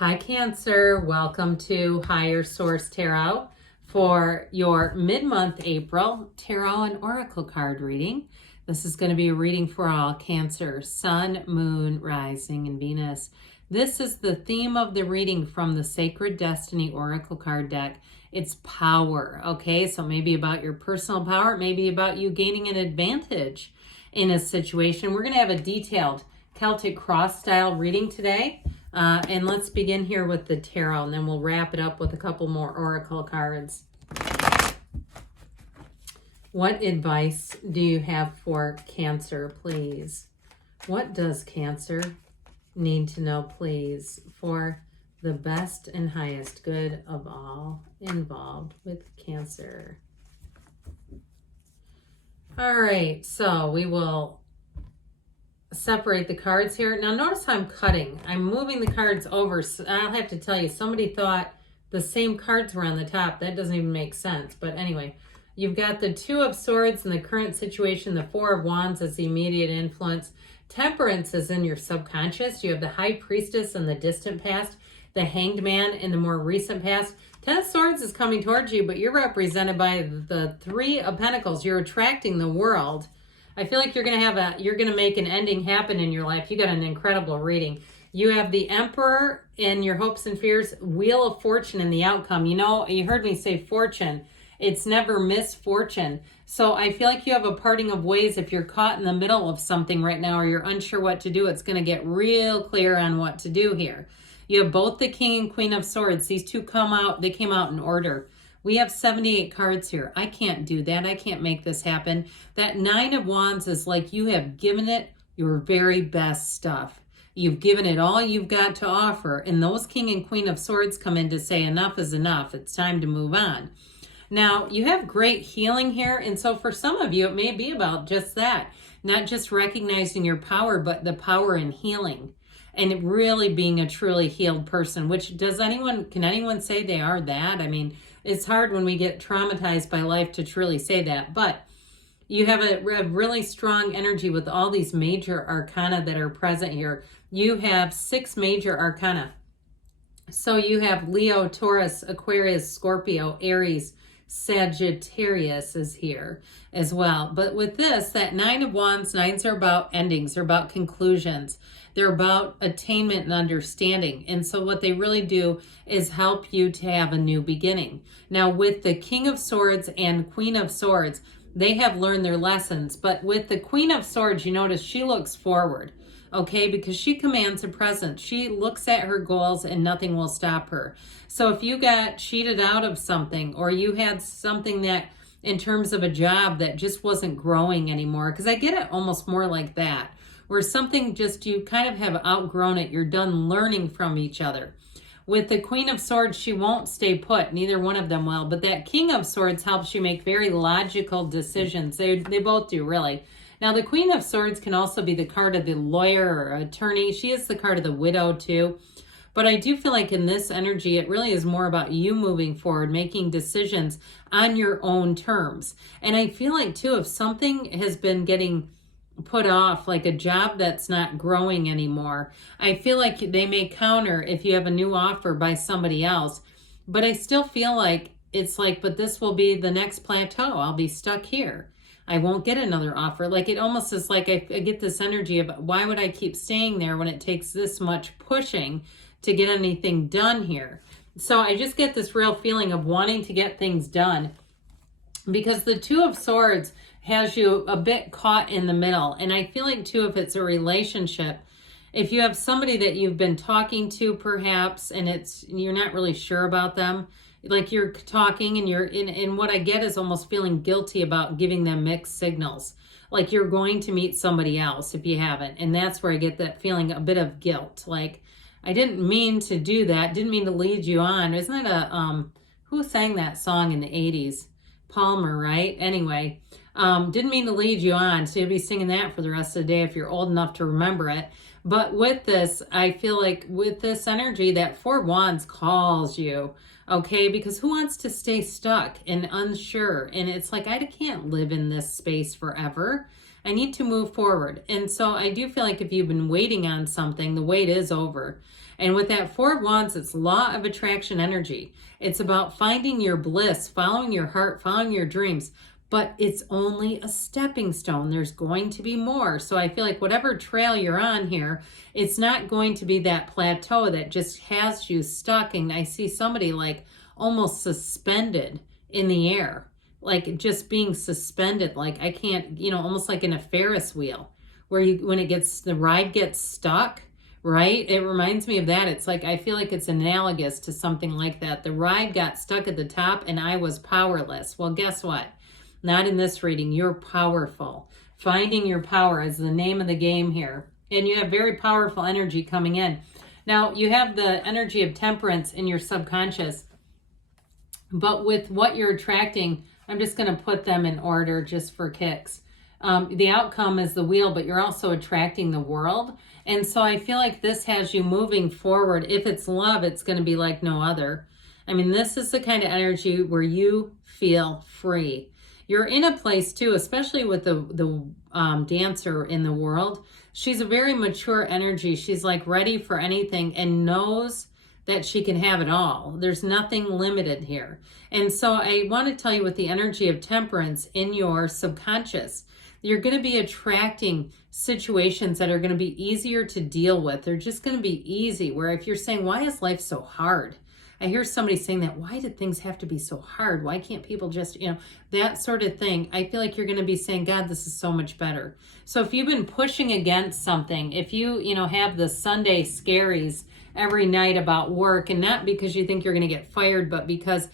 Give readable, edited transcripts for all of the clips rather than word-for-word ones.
Hi, Cancer. Welcome to Higher Source Tarot for your mid-month April tarot and oracle card reading. This is going to be a reading for all Cancer, Sun, Moon, Rising, and Venus. This is the theme of the reading from the Sacred Destiny Oracle card deck. It's power, okay? So maybe about your personal power, maybe about you gaining an advantage in a situation. We're going to have a detailed Celtic cross style reading today. And let's begin here with the tarot, and then we'll wrap it up with a couple more oracle cards. What advice do you have for Cancer, please? What does Cancer need to know, please, for the best and highest good of all involved with Cancer? All right, so we will separate the cards here. Now notice how I'm cutting. I'm moving the cards over. So I'll have to tell you, somebody thought the same cards were on the top. That doesn't even make sense. But anyway, you've got the Two of Swords in the current situation. The Four of Wands is the immediate influence. Temperance is in your subconscious. You have the High Priestess in the distant past. The Hanged Man in the more recent past. Ten of Swords is coming towards you, but you're represented by the Three of Pentacles. You're attracting the world. I feel like you're going to make an ending happen in your life. You got an incredible reading. You have the Emperor in your hopes and fears, Wheel of Fortune in the outcome. You know, you heard me say fortune. It's never misfortune. So I feel like you have a parting of ways. If you're caught in the middle of something right now or you're unsure what to do, it's going to get real clear on what to do here. You have both the King and Queen of Swords. These two they came out in order. We have 78 cards here. I can't do that. I can't make this happen. That Nine of Wands is like you have given it your very best stuff. You've given it all you've got to offer. And those King and Queen of Swords come in to say enough is enough. It's time to move on. Now, you have great healing here. And so for some of you, it may be about just that. Not just recognizing your power, but the power in healing. And really being a truly healed person. Which can anyone say they are that? I mean, it's hard when we get traumatized by life to truly say that, but you have a really strong energy with all these major arcana that are present here. You have 6 major arcana. So you have Leo, Taurus, Aquarius, Scorpio, Aries, Sagittarius is here as well. But with this, that Nine of Wands, nines are about endings. They're about conclusions. They're about attainment and understanding. And so what they really do is help you to have a new beginning. Now with the King of Swords and Queen of Swords, they have learned their lessons. But with the Queen of Swords, you notice she looks forward. Okay, because she commands the present. She looks at her goals and nothing will stop her. So if you got cheated out of something, or you had something that in terms of a job that just wasn't growing anymore, because I get it almost more like that, where something just you kind of have outgrown it. You're done learning from each other. With the Queen of Swords, she won't stay put. Neither one of them will. But that King of Swords helps you make very logical decisions. They both do, really. Now, the Queen of Swords can also be the card of the lawyer or attorney. She is the card of the widow, too. But I do feel like in this energy, it really is more about you moving forward, making decisions on your own terms. And I feel like, too, if something has been getting put off, like a job that's not growing anymore, I feel like they may counter if you have a new offer by somebody else. But I still feel like it's like, but this will be the next plateau. I'll be stuck here. I won't get another offer. Like it almost is like I get this energy of why would I keep staying there when it takes this much pushing to get anything done here? So I just get this real feeling of wanting to get things done, because the Two of Swords has you a bit caught in the middle. And I feel like too, if it's a relationship, if you have somebody that you've been talking to perhaps, and you're not really sure about them, like you're talking and you're in what I get is almost feeling guilty about giving them mixed signals. Like you're going to meet somebody else if you haven't. And that's where I get that feeling, a bit of guilt. Like, I didn't mean to do that. Didn't mean to lead you on. Isn't it who sang that song in the 80s? Palmer, right? Anyway, didn't mean to lead you on. So you'll be singing that for the rest of the day if you're old enough to remember it. But with this, I feel like with this energy, that Four of Wands calls you. Okay, because who wants to stay stuck and unsure? And it's like, I can't live in this space forever. I need to move forward. And so I do feel like if you've been waiting on something, the wait is over. And with that Four of Wands, it's law of attraction energy. It's about finding your bliss, following your heart, following your dreams. But it's only a stepping stone. There's going to be more. So I feel like whatever trail you're on here, it's not going to be that plateau that just has you stuck. And I see somebody like almost suspended in the air, like just being suspended. Like I can't, almost like in a Ferris wheel where when the ride gets stuck, right? It reminds me of that. It's like, I feel like it's analogous to something like that. The ride got stuck at the top and I was powerless. Well, guess what? Not in this reading. You're powerful. Finding your power is the name of the game here. And you have very powerful energy coming in. Now, you have the energy of temperance in your subconscious. But with what you're attracting, I'm just going to put them in order just for kicks. The outcome is the wheel, but you're also attracting the world. And so I feel like this has you moving forward. If it's love, it's going to be like no other. I mean, this is the kind of energy where you feel free. You're in a place too, especially with the dancer in the world. She's a very mature energy. She's like ready for anything and knows that she can have it all. There's nothing limited here. And so I want to tell you with the energy of temperance in your subconscious, you're going to be attracting situations that are going to be easier to deal with. They're just going to be easy. Where if you're saying, why is life so hard? I hear somebody saying that, why did things have to be so hard? Why can't people just, that sort of thing. I feel like you're going to be saying, God, this is so much better. So if you've been pushing against something, if you, have the Sunday scaries every night about work, and not because you think you're going to get fired, but because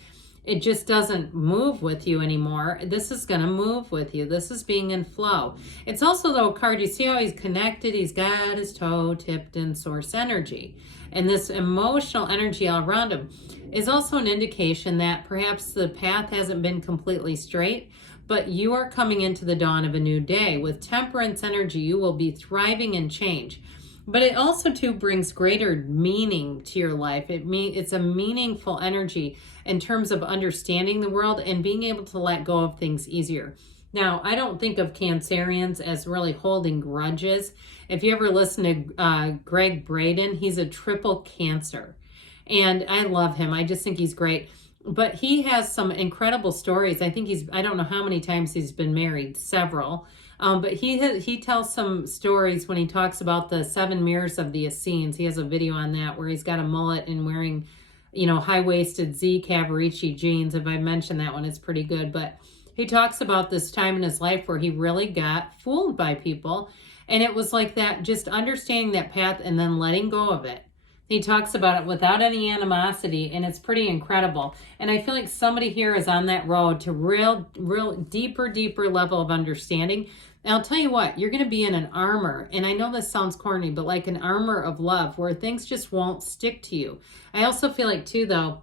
it just doesn't move with you anymore, this is going to move with you. This is being in flow. It's also, though, a card, you see how he's connected? He's got his toe tipped in source energy. And this emotional energy all around him is also an indication that perhaps the path hasn't been completely straight, but you are coming into the dawn of a new day. With temperance energy, you will be thriving in change. But it also, too, brings greater meaning to your life. It's a meaningful energy in terms of understanding the world and being able to let go of things easier. Now, I don't think of Cancerians as really holding grudges. If you ever listen to Greg Braden, he's a triple Cancer. And I love him. I just think he's great. But he has some incredible stories. I don't know how many times he's been married, several. But he tells some stories when he talks about the 7 mirrors of the Essenes. He has a video on that where he's got a mullet and wearing, high-waisted Z Cavaricci jeans. If I mention that one, it's pretty good. But he talks about this time in his life where he really got fooled by people. And it was like that, just understanding that path and then letting go of it. He talks about it without any animosity, and it's pretty incredible. And I feel like somebody here is on that road to real deeper level of understanding. And I'll tell you what, you're going to be in an armor. And I know this sounds corny, but like an armor of love where things just won't stick to you. I also feel like, too, though,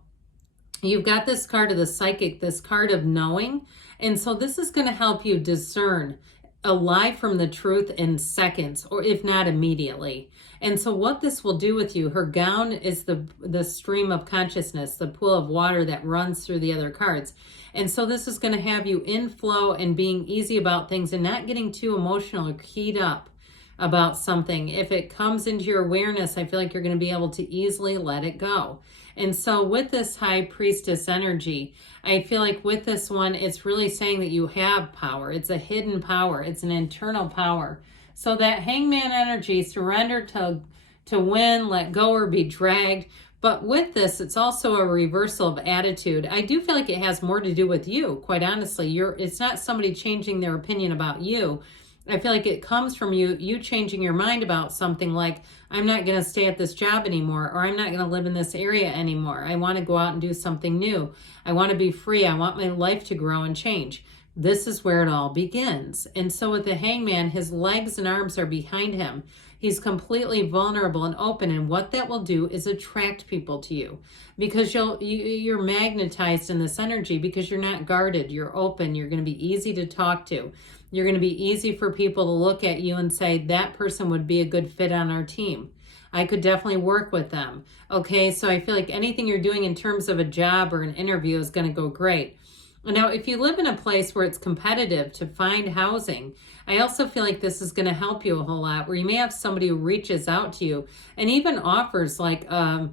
you've got this card of the psychic, this card of knowing. And so this is going to help you discern a lie from the truth in seconds, or if not immediately. And so what this will do with you, her gown is the stream of consciousness, the pool of water that runs through the other cards. And so this is going to have you in flow and being easy about things and not getting too emotional or keyed up about something. If it comes into your awareness, I feel like you're going to be able to easily let it go. And so with this high priestess energy, I feel like with this one, it's really saying that you have power. It's a hidden power. It's an internal power. So that hangman energy, surrender to win, let go, or be dragged. But with this, it's also a reversal of attitude. I do feel like it has more to do with you, quite honestly. It's not somebody changing their opinion about you. I feel like it comes from you changing your mind about something like, I'm not going to stay at this job anymore, or I'm not going to live in this area anymore. I want to go out and do something new. I want to be free. I want my life to grow and change. This is where it all begins. And so with the hangman, his legs and arms are behind him. He's completely vulnerable and open. And what that will do is attract people to you because you're magnetized in this energy because you're not guarded. You're open. You're going to be easy to talk to. You're going to be easy for people to look at you and say, that person would be a good fit on our team. I could definitely work with them. Okay, so I feel like anything you're doing in terms of a job or an interview is going to go great. Now, if you live in a place where it's competitive to find housing, I also feel like this is going to help you a whole lot, where you may have somebody who reaches out to you and even offers like a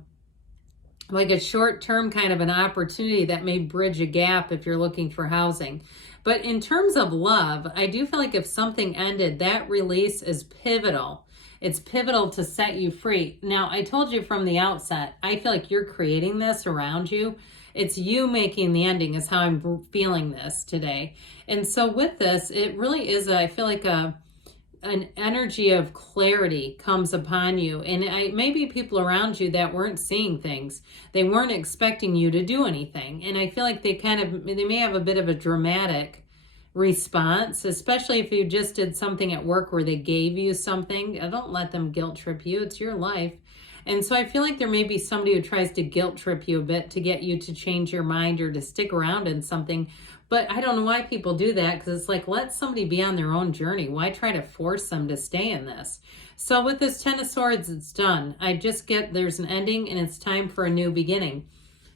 short-term kind of an opportunity that may bridge a gap if you're looking for housing. But in terms of love, I do feel like if something ended, that release is pivotal. It's pivotal to set you free. Now, I told you from the outset, I feel like you're creating this around you. It's you making the ending is how I'm feeling this today. And so with this, it really is, I feel like an energy of clarity comes upon you. And maybe people around you that weren't seeing things, they weren't expecting you to do anything. And I feel like they may have a bit of a dramatic response, especially if you just did something at work where they gave you something. Don't let them guilt trip you. It's your life. And so I feel like there may be somebody who tries to guilt trip you a bit to get you to change your mind or to stick around in something. But I don't know why people do that, because it's like, let somebody be on their own journey. Why try to force them to stay in this? So with this Ten of Swords, it's done. I just get there's an ending and it's time for a new beginning.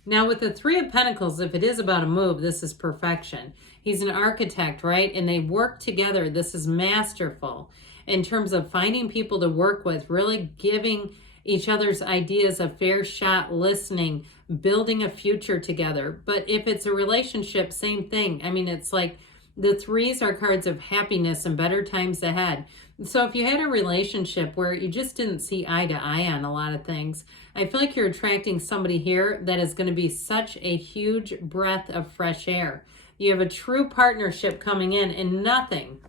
Now with the Three of Pentacles, if it is about a move, this is perfection. He's an architect, right? And they work together. This is masterful in terms of finding people to work with, really giving each other's ideas a fair shot, listening, building a future together. But if it's a relationship, same thing. I mean, it's like the threes are cards of happiness and better times ahead. So if you had a relationship where you just didn't see eye to eye on a lot of things, I feel like you're attracting somebody here that is going to be such a huge breath of fresh air. You have a true partnership coming in, and nothing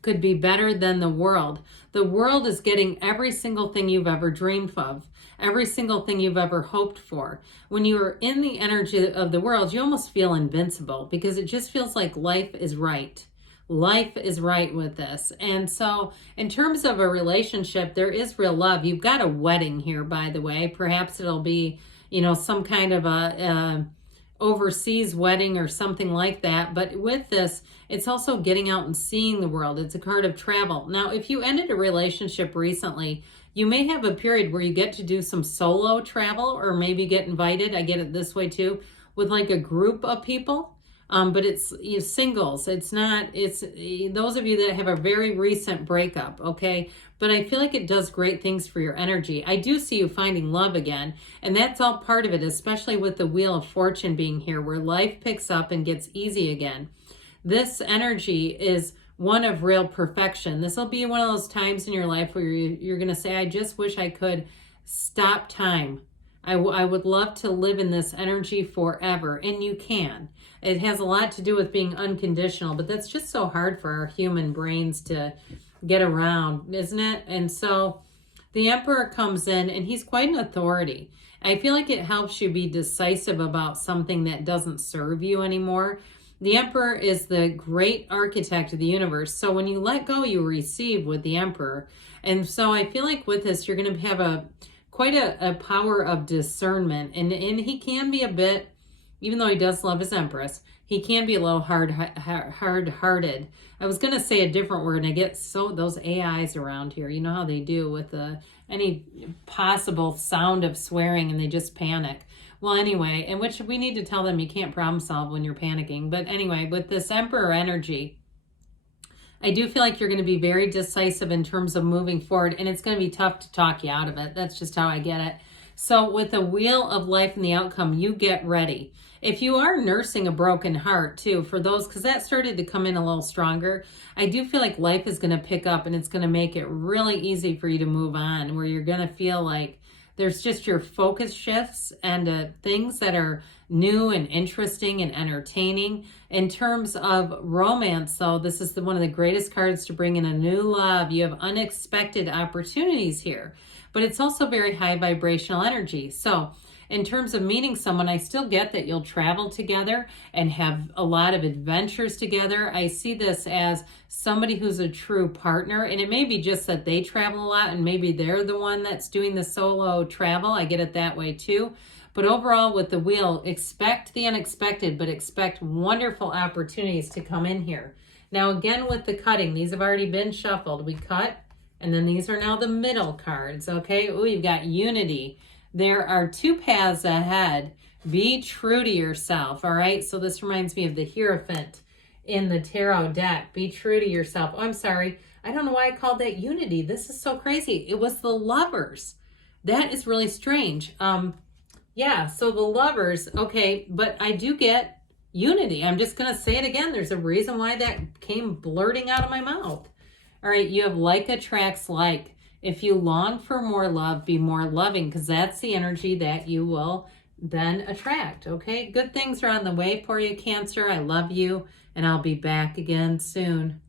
could be better than the world. The world is getting every single thing you've ever dreamed of, every single thing you've ever hoped for. When you are in the energy of the world, you almost feel invincible, because it just feels like life is right. Life is right with this. And so in terms of a relationship, there is real love. You've got a wedding here, by the way. Perhaps it'll be, some kind of a overseas wedding or something like that. But with this, it's also getting out and seeing the world. It's a card of travel. Now, if you ended a relationship recently, you may have a period where you get to do some solo travel, or maybe get invited. I get it this way too, with like a group of people. But it's singles. It's those of you that have a very recent breakup, okay? But I feel like it does great things for your energy. I do see you finding love again, and that's all part of it, especially with the Wheel of Fortune being here, where life picks up and gets easy again. This energy is one of real perfection. This will be one of those times in your life where you're going to say, I just wish I could stop time. I would love to live in this energy forever, and you can. It has a lot to do with being unconditional, but that's just so hard for our human brains to get around, isn't it? And so the Emperor comes in, and he's quite an authority. I feel like it helps you be decisive about something that doesn't serve you anymore. The Emperor is the great architect of the universe. So when you let go, you receive with the Emperor. And so I feel like with this, you're going to have quite a power of discernment. And he can be a bit, even though he does love his Empress, he can be a little hard-hearted. I was going to say a different word, and I get those AIs around here. You know how they do with any possible sound of swearing, and they just panic. Well, anyway, and which we need to tell them you can't problem solve when you're panicking. But anyway, with this Emperor energy, I do feel like you're going to be very decisive in terms of moving forward, and it's going to be tough to talk you out of it. That's just how I get it. So with the Wheel of Life and the outcome, you get ready. If you are nursing a broken heart too, for those, because that started to come in a little stronger, I do feel like life is going to pick up, and it's going to make it really easy for you to move on, where you're going to feel like there's just your focus shifts and things that are new and interesting and entertaining. In terms of romance, though, this is one of the greatest cards to bring in a new love. You have unexpected opportunities here, but it's also very high vibrational energy. So in terms of meeting someone, I still get that you'll travel together and have a lot of adventures together. I see this as somebody who's a true partner, and it may be just that they travel a lot and maybe they're the one that's doing the solo travel. I get it that way too. But overall, with the wheel, expect the unexpected, but expect wonderful opportunities to come in here. Now, again, with the cutting, these have already been shuffled. We cut, and then these are now the middle cards, okay? Oh, you've got unity. There are two paths ahead Be true to yourself, all right? So this reminds me of the Hierophant in the tarot deck. Be true to yourself. Oh, I'm sorry. I don't know why I called that Unity. This is so crazy. It was the Lovers. That is really strange. Yeah, so the Lovers, okay, but I do get Unity. I'm just going to say it again. There's a reason why that came blurting out of my mouth. All right, you have like attracts like. If you long for more love, be more loving, because that's the energy that you will then attract, okay? Good things are on the way for you, Cancer. I love you, and I'll be back again soon.